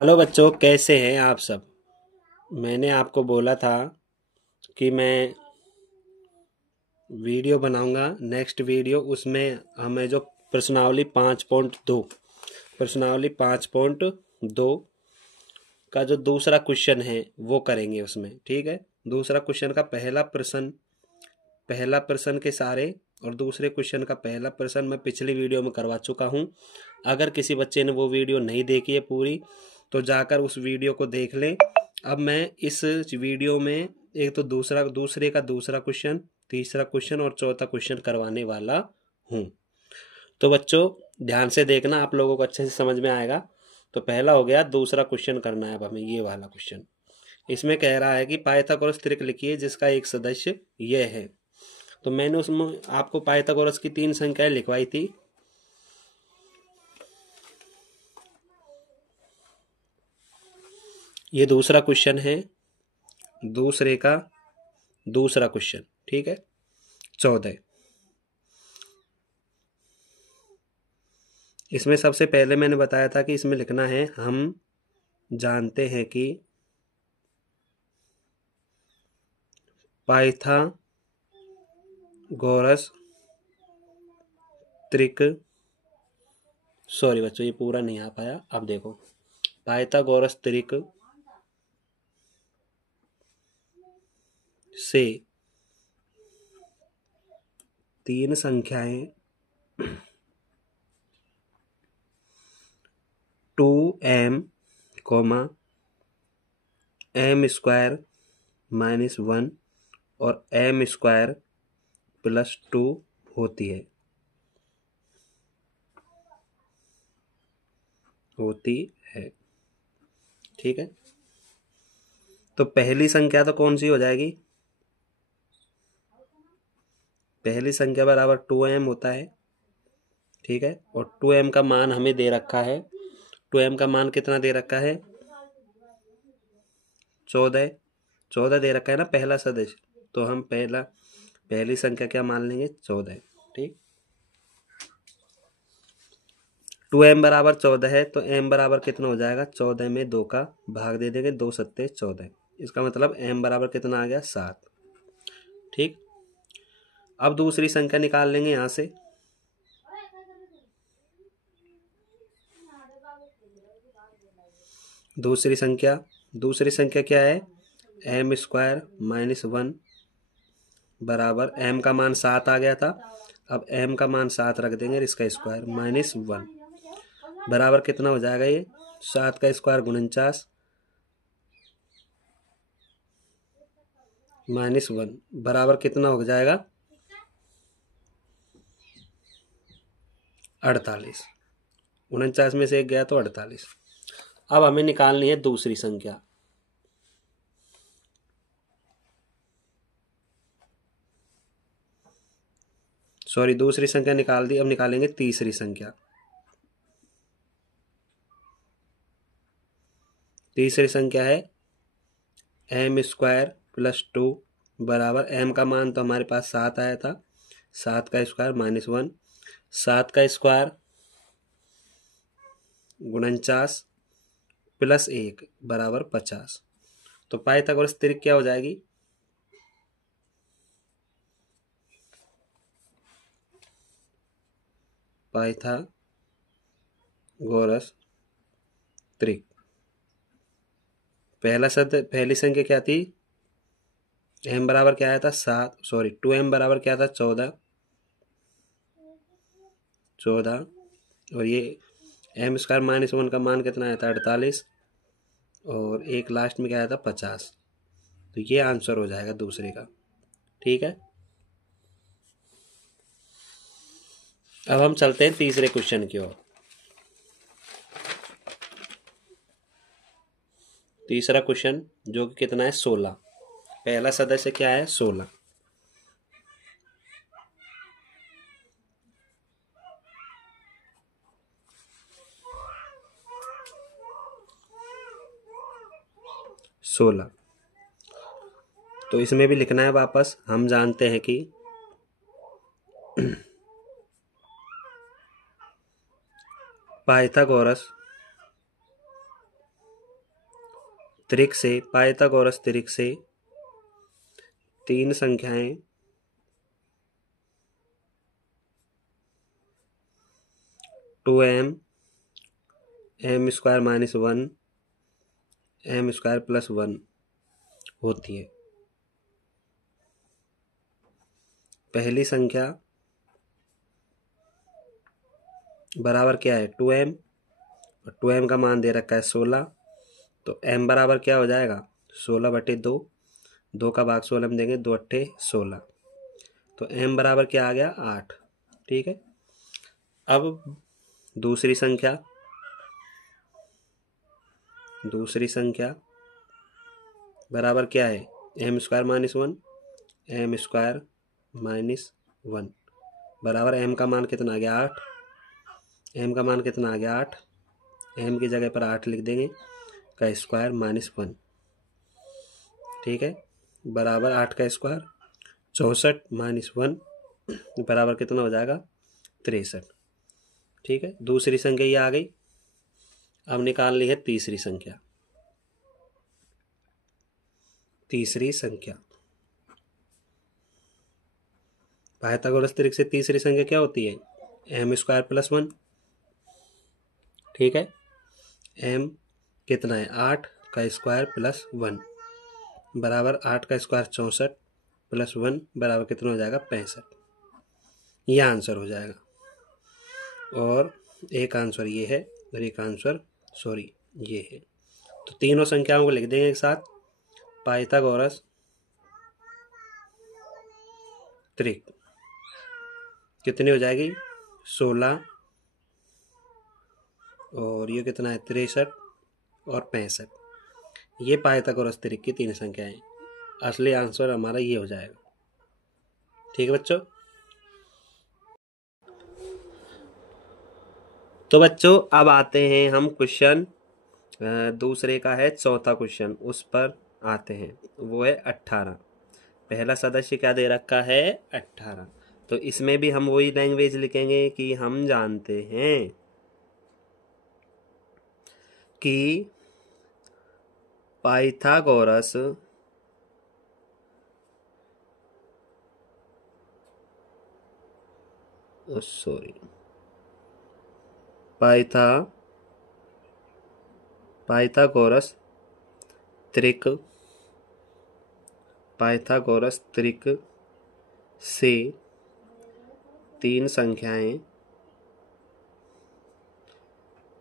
Hello बच्चों, कैसे हैं आप सब। मैंने आपको बोला था कि मैं वीडियो बनाऊंगा, नेक्स्ट वीडियो। उसमें हमें जो प्रश्नावली 5.2 का जो दूसरा क्वेश्चन है वो करेंगे उसमें। ठीक है। दूसरा क्वेश्चन का पहला प्रश्न के सारे और दूसरे क्वेश्चन का पहला प्रश्न मैं पिछली वीडियो में करवा चुका हूँ। अगर किसी बच्चे ने वो वीडियो नहीं देखी है पूरी, तो जाकर उस वीडियो को देख लें। अब मैं इस वीडियो में एक तो दूसरे का दूसरा क्वेश्चन, तीसरा क्वेश्चन और चौथा क्वेश्चन करवाने वाला हूँ। तो बच्चों, ध्यान से देखना, आप लोगों को अच्छे से समझ में आएगा। तो पहला हो गया, दूसरा क्वेश्चन करना है अब हमें ये वाला क्वेश्चन। इसमें कह रहा है कि पाइथागोरस त्रिक लिखिए जिसका एक सदस्य यह है। तो मैंने उसमें आपको पाइथागोरस की 3 संख्याएं लिखवाई थी। ये दूसरा क्वेश्चन है, दूसरे का दूसरा क्वेश्चन। ठीक है। 14। इसमें सबसे पहले मैंने बताया था कि इसमें लिखना है, हम जानते हैं कि पाइथागोरस त्रिक, सॉरी बच्चों ये पूरा नहीं आ पाया। अब देखो, पाइथागोरस त्रिक से 3 संख्याएं 2m, m² -1 और m² + 2 होती है। ठीक है। तो पहली संख्या तो कौन सी हो जाएगी? पहली संख्या बराबर 2m होता है। ठीक है। और 2m का मान हमें दे रखा है। 2m का मान कितना दे रखा है? 14। 14 दे रखा है ना पहला सदस्य। तो हम पहली संख्या क्या मान लेंगे? 14। ठीक। 2m बराबर 14 है तो m बराबर कितना हो जाएगा? 14 में 2 का भाग दे देंगे, 2 सत्ते 14। इसका मतलब m बराबर कितना आ गया? 7। ठीक। अब दूसरी संख्या निकाल लेंगे यहां से। दूसरी संख्या क्या है? m² -1 बराबर m का मान 7 आ गया था। अब m का मान 7 रख देंगे, इसका स्क्वायर -1 बराबर कितना हो जाएगा? ये 7 का स्क्वायर 49 -1 बराबर कितना हो जाएगा? 48। 49 में से एक गया तो 48। अब हमें निकालनी है दूसरी संख्या। सॉरी, दूसरी संख्या निकाल दी। अब निकालेंगे तीसरी संख्या। तीसरी संख्या है m² + 2 बराबर, m का मान तो हमारे पास 7 आया था, 7 का स्क्वायर -1, 7 का स्क्वायर 49 + 1 बराबर 50। तो पाइथागोरस त्रिक क्या हो जाएगी? पाइथागोरस त्रिक पहली संख्या क्या थी? m बराबर क्या आया था? 7। सॉरी, 2m बराबर क्या था? 14। और ये m² -1 का मान कितना आया था? 48। और एक लास्ट में क्या आया था? 50। तो ये आंसर हो जाएगा दूसरे का। ठीक है। अब हम चलते हैं तीसरे क्वेश्चन की ओर। तीसरा क्वेश्चन जो कि कितना है? 16। पहला सदस्य क्या है? 16। तो इसमें भी लिखना है वापस, हम जानते हैं कि पाइथागोरस त्रिक से, पाइथागोरस त्रिक से तीन संख्याएं two M square minus 1 M square plus 1 होती है। पहली संख्या बराबर क्या है 2m, और 2m का मान दे रखा है 16, तो m बराबर क्या हो जाएगा 16/2, 2 का भाग 16 में देंगे, 2 अट्ठे 16, तो m बराबर क्या आ गया 8। ठीक है। अब दूसरी संख्या बराबर क्या है m square minus 1 m square minus 1 बराबर m का मान कितना आ गया 8, m का मान कितना आ गया 8, m की जगह पर 8 लिख देंगे का स्क्वायर माइनस 1। ठीक है, बराबर 8 का स्क्वायर 64 माइनस 1 बराबर कितना हो जाएगा 63। ठीक है, दूसरी संख्या ये आ गई। अब निकालनी है तीसरी संख्या। पाइथागोरस त्रिक से तीसरी संख्या क्या होती है एम स्क्वायर प्लस 1। ठीक है, एम कितना है 8 का स्क्वायर प्लस 1 बराबर 8 का स्क्वायर 64 प्लस 1 बराबर कितना हो जाएगा 65। यह आंसर हो जाएगा। और एक आंसर ये है और एक आंसर ये है। तो तीनों संख्याओं को लिख देंगे एक साथ। पाइथागोरस त्रिक कितनी हो जाएगी 16 और ये कितना है 63 और 65। ये पाइथागोरस त्रिक की तीन संख्याएं। असली आंसर हमारा ये हो जाएगा। ठीक है बच्चों। तो बच्चों अब आते हैं हम क्वेश्चन दूसरे का है चौथा क्वेश्चन, उस पर आते हैं। वो है 18। पहला सदस्य क्या दे रखा है 18। तो इसमें भी हम वही लैंग्वेज लिखेंगे कि हम जानते हैं कि पाइथागोरस पाइथागोरस त्रिक से तीन संख्याएं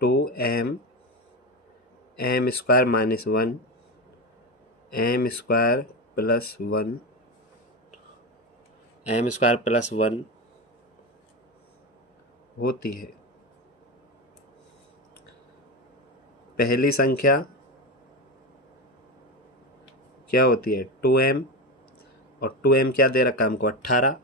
2m m square minus 1 m square plus 1 होती है। पहली संख्या क्या होती है 2m, और 2m क्या दे रखा है हमको 18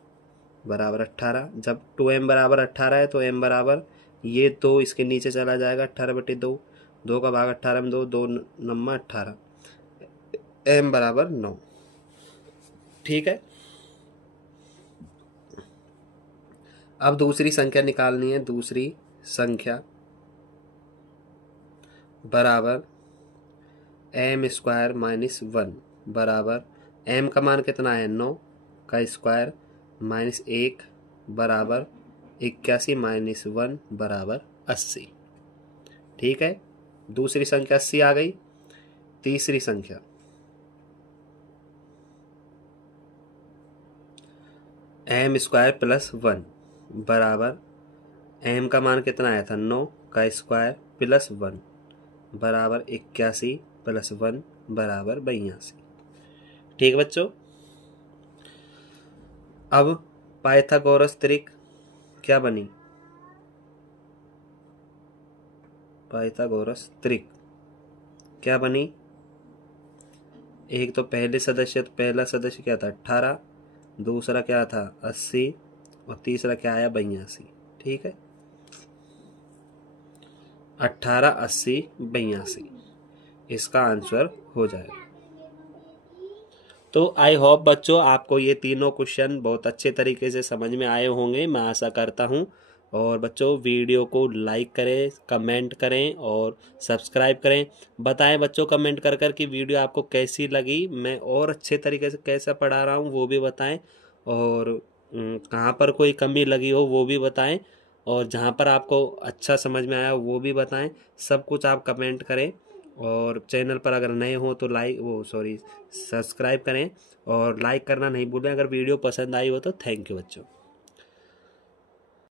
बराबर 18। जब 2m बराबर 18 है तो m बराबर ये 2 इसके नीचे चला जाएगा 18/2, 2 का भाग 18 में 2, 2 नम्मा 18, m बराबर 9। ठीक है, अब दूसरी संख्या निकालनी है। दूसरी संख्या बराबर m स्क्वायर माइनस 1 बराबर m का मान कितना है 9 का स्क्वायर माइनस 1 बराबर 81 माइनस 1 बराबर 80। ठीक है, दूसरी संख्या 80 आ गई। तीसरी संख्या m स्क्वायर प्लस 1 बराबर m का मान कितना आया था 9 का स्क्वायर प्लस 1 बराबर 81 प्लस 1 बराबर 82। ठीक बच्चों, अब पाइथागोरस त्रिक क्या बनी क्या बनी एक तो पहला सदस्य क्या था 18, दूसरा क्या था 80 और तीसरा क्या आया 82। ठीक है, 18, 80, 82 इसका आंसर हो जाएगा। तो आई होप बच्चों आपको ये तीनों क्वेश्चन बहुत अच्छे तरीके से समझ में आए होंगे, मैं आशा करता हूँ। और बच्चों वीडियो को लाइक करें, कमेंट करें और सब्सक्राइब करें। बताएं बच्चों कमेंट कर कर कि वीडियो आपको कैसी लगी, मैं और अच्छे तरीके से कैसा पढ़ा रहा हूँ वो भी बताएं, और कहाँ पर कोई कमी लगी हो वो भी बताएं, और जहाँ पर आपको अच्छा समझ में आया वो भी बताएं। सब कुछ आप कमेंट करें, और चैनल पर अगर नए हो तो सब्सक्राइब करें और लाइक करना नहीं भूलें। अगर वीडियो पसंद आई हो तो थैंक यू बच्चों।